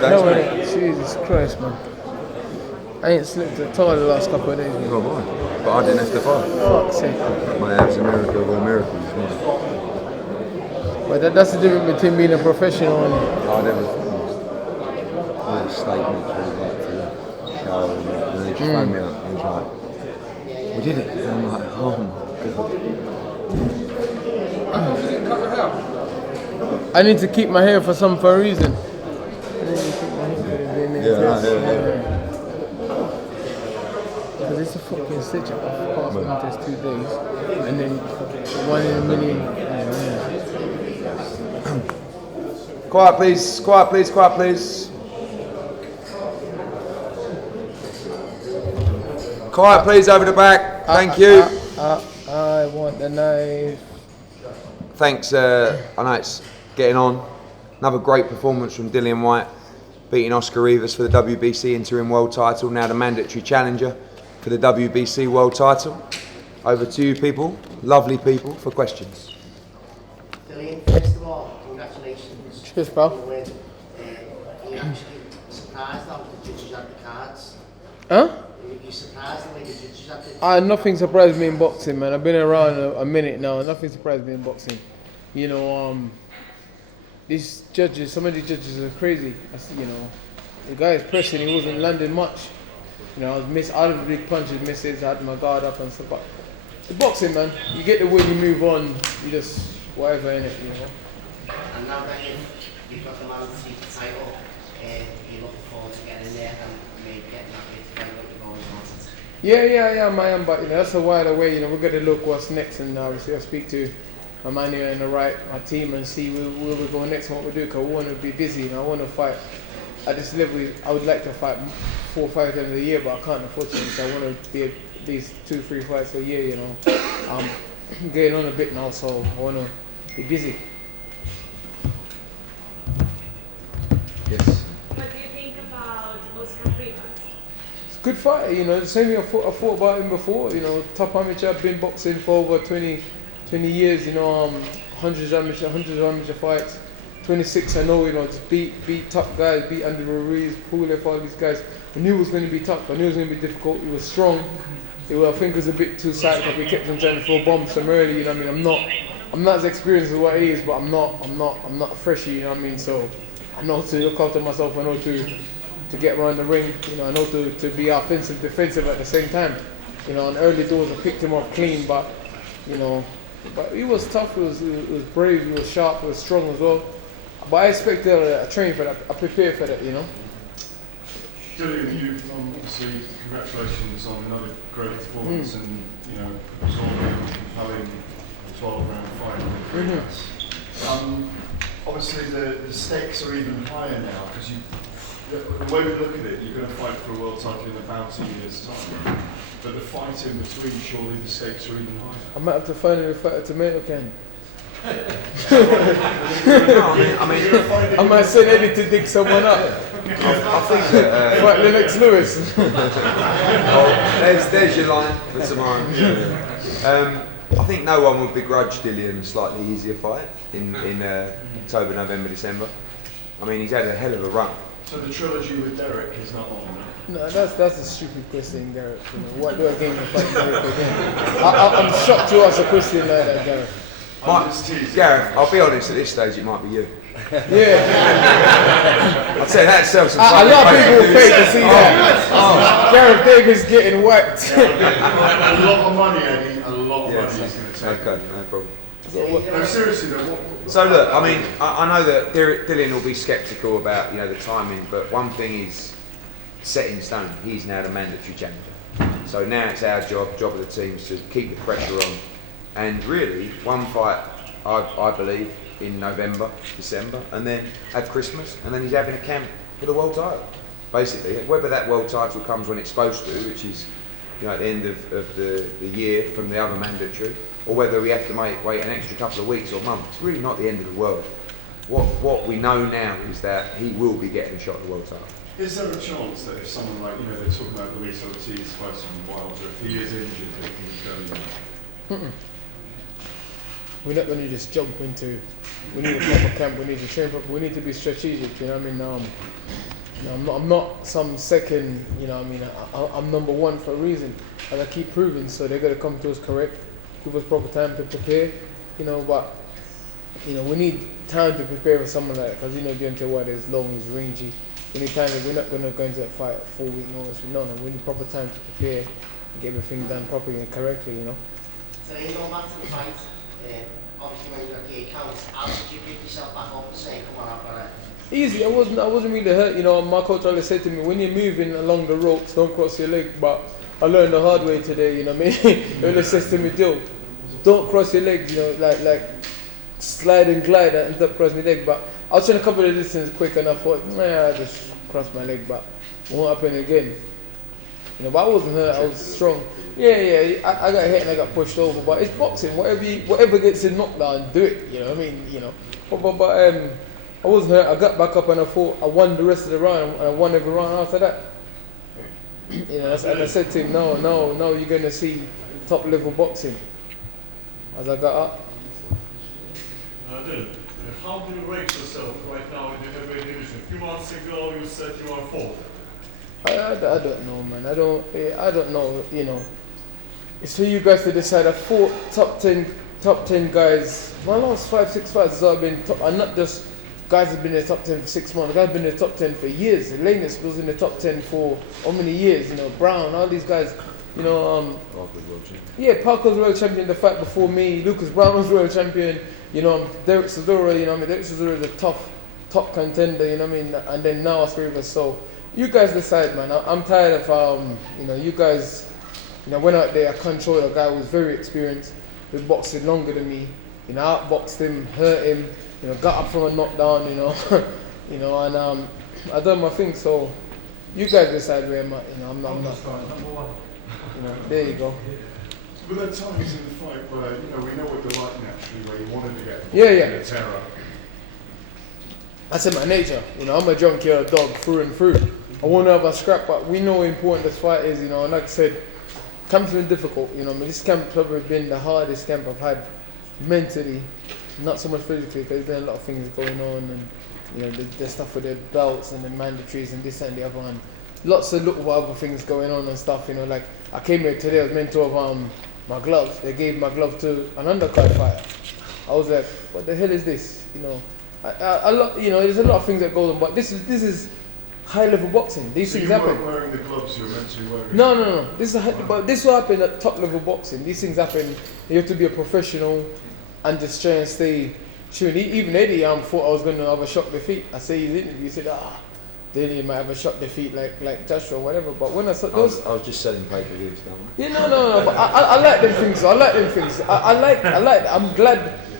days, No, mate. Jesus Christ, man. I ain't slept at all the last couple of days, man. Oh, mine. But I didn't have to fight. Fuck's sake. My abs a miracle of all miracles. But that's the difference between being a professional and... I never all the statements really like for the show and that. And they just phoned me up and was like, we did it. And I'm like, oh my God. I need to keep my hair for some reason. Because it's a fucking stitch up. Past me just 2 days. And then 1 in a million. Quiet please, quiet please, quiet please. Quiet please over the back, thank you. I want the knife. Thanks, I know it's getting on. Another great performance from Dillian Whyte, beating Oscar Rivaz for the WBC interim world title, now the mandatory challenger for the WBC world title. Over to you people, lovely people, for questions. Dillian, first of all, congratulations. Cheers, pal. You actually surprised how the judges had the cards. Huh? You surprised the way the judges had the Nothing surprised me in boxing, man. I've been around a minute now. Nothing surprised me in boxing. You know, these judges, some of these judges are crazy. You know, the guy is pressing, he wasn't landing much. You know, I was out of the big punches, misses, I had my guard up and stuff. But it's boxing, man. You get the win, you move on, you just whatever in it, you know. And now that you've got the mandatory title, you're looking forward to getting in there and maybe getting that big fight what you've always wanted. Yeah, I am, but you know, that's a while away. You know, we've got to look what's next, and obviously I'll speak to my man here in the right, my team, and see where we're going next and what we do. Because we want to be busy, and I want to fight at this level. I would like to fight 4 or 5 times a year, but I can't unfortunately. So I want to be at least 2-3 fights a year. You know, I'm getting on a bit now, so I want to be busy. Yes. What do you think about Oscar Rivaz? It's a good fighter, you know. The same way I fought about him before. You know, top amateur. I've been boxing for over 20 years. You know, hundreds of amateur fights. 26, I know. You know, just beat top guys, beat Andy Ruiz, Pulev, all these guys. I knew it was going to be tough. I knew it was going to be difficult. He was strong. I think it was a bit too psyched. We kept him trying to throw bombs from early. You know what I mean? I'm not as experienced as what he is, but I'm not a freshie. You know what I mean? So I know to look after myself. I know to get around the ring. You know, I know to be offensive, defensive at the same time. You know, on early doors I picked him up clean, but you know, but he was tough. He was brave. He was sharp. He was strong as well. But I expected a train for that. I prepared for that. You know. Dillian, you've obviously congratulations on another great performance and you know absorbing, compelling 12-round fight. Obviously the stakes are even higher now because the way we look at it, you're going to fight for a world title in about a year's time. But the fight in between, surely the stakes are even higher. I might have to find a fight a tomato can. I might send Eddie to dig someone up. I think that Fight Lennox Lewis. there's your line for tomorrow. I think no one would begrudge Dillian a slightly easier fight in October, November, December. I mean, he's had a hell of a run. So the trilogy with Derek is not on, no? No, that's a stupid question, Gareth. You know, what do I gain to fight Derek again? I'm shocked you ask a question like that, Gareth. Gareth, I'll be honest, at this stage it might be you. Yeah. I'd say that sells some A lot of people will pay to see that. Gareth Davis getting whacked. A lot of money, Eddie. A lot of money is going to take. Okay, no problem. No, seriously though. So look, I mean, I know that Dillian will be sceptical about the timing, but one thing is set in stone. He's now the mandatory challenger. So now it's our job of the teams to keep the pressure on, and really one fight, I believe, in November, December, and then have Christmas, and then he's having a camp for the world title. Basically, whether that world title comes when it's supposed to, which is at the end of the year from the other mandatory, or whether we have to wait an extra couple of weeks or months, it's really not the end of the world. What we know now is that he will be getting a shot at the world title. Is there a chance that if someone like, they're talking about Luis Ortiz fighting Wilder, if he is injured, they can go? We're not going to just jump into, we need a proper camp, we need to train properly, we need to be strategic, you know what I mean? I'm not some second, you know what I mean, I'm number one for a reason, and I keep proving, so they're going to come to us correct, give us proper time to prepare, you know, but, you know, we need time to prepare for someone like that, because, you know, Deontay Wilder is long, he's rangy, we need time, we're not going to go into that fight at 4 week notice, no, we need proper time to prepare, and get everything done properly and correctly, you know. So then going back to the fight, obviously when you got the accounts, how did you pick yourself back up and say, come on, I've got it? Easy, I wasn't really hurt, you know, my coach always said to me, when you're moving along the ropes, don't cross your leg, but I learned the hard way today, you know what I mean? He always says to me, don't cross your legs, you know, like slide and glide and end up crossing my leg, but I was trying to cover the distance quick and I thought, I just crossed my leg, but it won't happen again. You know, but I wasn't hurt, I was strong. Yeah, I got hit and I got pushed over, but it's boxing, whatever gets in knockdown, do it, you know what I mean, you know. But I wasn't hurt, I got back up and I thought I won the rest of the round and I won every round after that. You know, and I said to him, no, you're going to see top level boxing as I got up. Dylan, how do you rate yourself right now in the heavyweight division? A few months ago you said you are fourth. I don't know, man. I don't know, you know. It's for you guys to decide. I fought top 10 guys. My last 5-6 fights have been top, and not just guys have been in the top 10 for 6 months. Guys have been in the top 10 for years. Lanus was in the top 10 for how many years? You know, Brown, all these guys. You know, Parker's world champion the fight before me. Lucas Brown was world champion. You know, Derek Chisora. You know, Derek Chisora is a top contender. You know what I mean? And then now Oscar Rivaz. So you guys decide, man. I'm tired of you know, you guys. You know, went out there. I controlled a guy who was very experienced, been boxing longer than me. You know, outboxed him, hurt him. You know, got up from a knockdown. You know, you know, and I done my thing. So you guys decide where I'm at. You know, I'm not. You know, there you go. But there are times in the fight where, you know, we know what they're like naturally, where you wanted to get Yeah. terror. That's in my nature. You know, I'm a junkyard dog through and through. I want to have a scrap, but we know how important this fight is. You know, and like I said, camp's been difficult. You know, I mean, this camp's probably been the hardest camp I've had mentally, not so much physically, because there's been a lot of things going on, and you know, the stuff with the belts and the mandatories and this and the other, and lots of little other things going on and stuff. You know, like I came here today, I was meant to have my gloves. They gave my glove to an undercard fighter. I was like, what the hell is this? You know, a lot. You know, there's a lot of things that go on, but this is high level boxing. These things happen. You weren't wearing the gloves you were meant to be wearing. No. But this will happen at top level boxing. These things happen. You have to be a professional and just try and stay tuned. Even Eddie thought I was going to have a shock defeat. I say his interview, he said, Dillian might have a shock defeat like Joshua or whatever. But when I saw those, I was just selling pay-per-views. Yeah, no. But I like them things. I like them things. I like.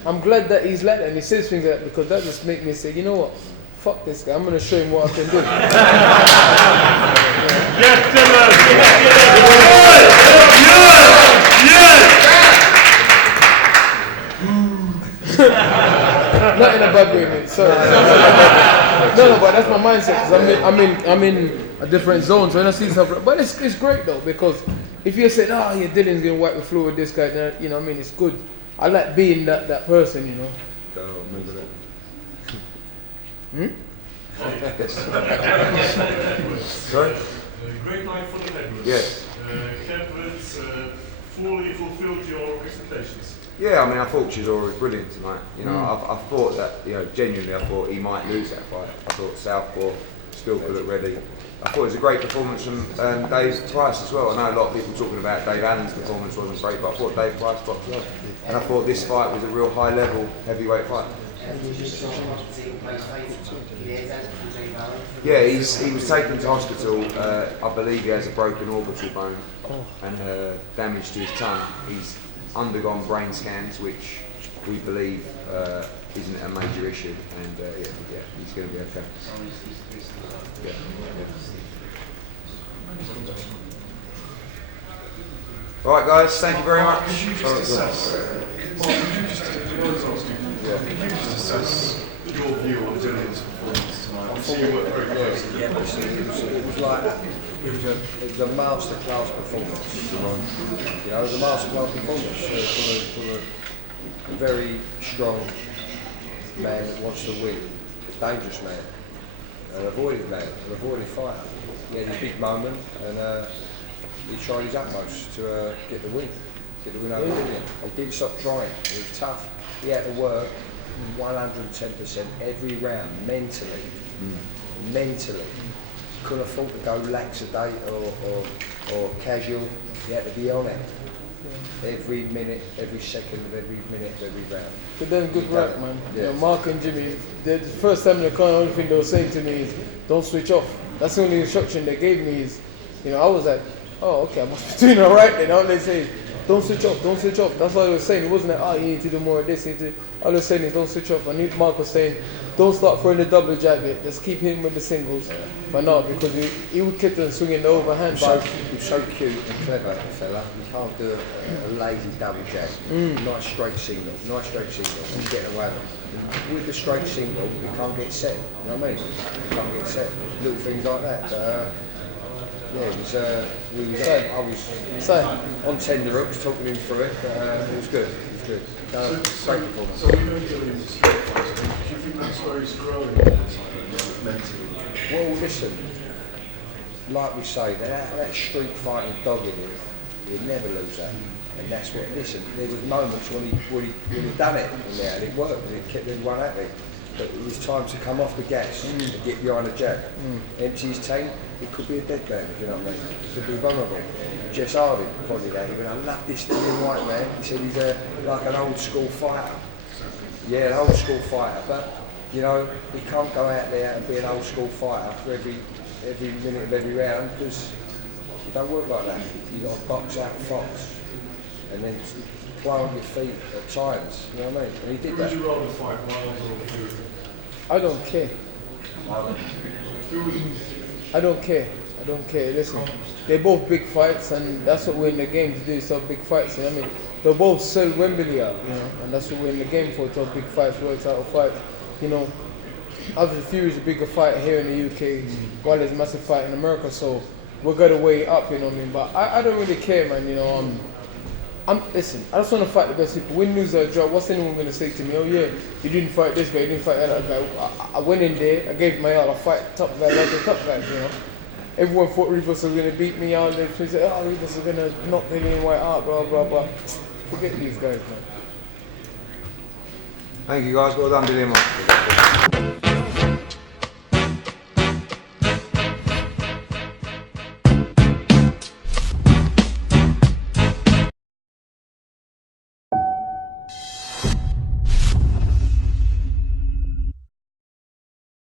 I'm glad that he's like that and he says things like that, because that just make me say, you know what? Fuck this guy. I'm gonna show him what I can do. Yes, Dylan! Not in a bad way, mate. Sorry. No, but that's my mindset. Cause I'm in a different zone. So when I see stuff, but it's great though, because if you said, Dylan's gonna wipe the floor with this guy, then, you know what I mean, it's good. I like being that person, you know. Remember that. Sorry? Great night for the heavyweights. Yes. Heavyweights fully fulfilled your expectations. Yeah, I mean, I thought Chisora was brilliant tonight. You know, I thought that, you know, genuinely, I thought he might lose that fight. I thought Southpaw still could look ready. I thought it was a great performance from Dave Price as well. I know a lot of people talking about Dave Allen's performance wasn't great, but I thought Dave Price boxed well. And I thought this fight was a real high-level heavyweight fight. Yeah, he was taken to hospital. I believe he has a broken orbital bone and damage to his tongue. He's undergone brain scans, which we believe isn't a major issue, and he's going to be okay. Yeah. All right, guys, thank you very much. Could you just assess your view on Dillian's performance tonight? I see you work very closely. Yeah, it was like it was a masterclass performance. You know, it was a masterclass performance for a very strong man that wants to win, a dangerous man. an avoided man, an avoided fighter. He had a big moment and he tried his utmost to get the win over Dillian. He didn't stop trying. It was tough. He had to work 110% every round, mentally. Couldn't afford to go laxidate or casual. He had to be on it. Every minute, every second of every minute of every round. But then good work, man. Yes. You know, Mark and Jimmy, the first time in the car, the only thing they were saying to me is, don't switch off. That's the only instruction they gave me is, you know, I was like, oh, okay, I must be doing all right then. All they say is, don't switch off, don't switch off. That's what I was saying. It wasn't like, oh, you need to do more of this. All I was saying is, don't switch off. I knew Mark was saying, don't start throwing the double jab yet. Just keep hitting with the singles. But not because he would keep on swinging the overhand. He's so cute and clever, the fella. You can't do a lazy double jab. Nice straight single. And get away with it. With the straight single, you can't get set. You know what I mean? You can't get set. Little things like that. Yeah, it was. I was on tender hooks, talking him through it. But it was good. Great performance. So we know Dillian's a street fighter. Do you think that's where he's growing mentally? Well, listen, like we say, that street fighting dog in him, he'll never lose that. And that's what, listen, there was moments when he done it in there and it worked and it kept everyone happy. But it was time to come off the gas and get behind the jab. Empty his tank, it could be a dead man, if you know what I mean. It could be vulnerable. Jess Hardy pointed out, he went, I love this Dillian Whyte man. He said he's like an old school fighter. Yeah, an old school fighter, but you know, he can't go out there and be an old school fighter for every minute of every round because it don't work like that. You got to box out fox and then play on your feet at times. You know what I mean? And he did that. Who would you rather fight, Miles or Fury? I don't care. I don't care. Listen, they're both big fights, and that's what we're in the game to do. So big fights. You know what I mean, they both sell Wembley out, you know, and that's what we're in the game for. To have big fights, world title fights. You know, obviously Fury's a bigger fight here in the UK, while there's a massive fight in America. So we're gonna weigh up. You know what I mean? But I don't really care, man. You know, listen, I just want to fight the best people. Win, lose, or draw. What's anyone going to say to me? Oh yeah, you didn't fight this guy, you didn't fight that guy. I went in there, I gave my all. I fight top guy like the top guys, you know. Everyone thought Rivas was going to beat me out. They said, oh, Rivas is going to knock Dillian Whyte out, blah, blah, blah. Forget these guys, man. Thank you guys, well done Dillian Whyte.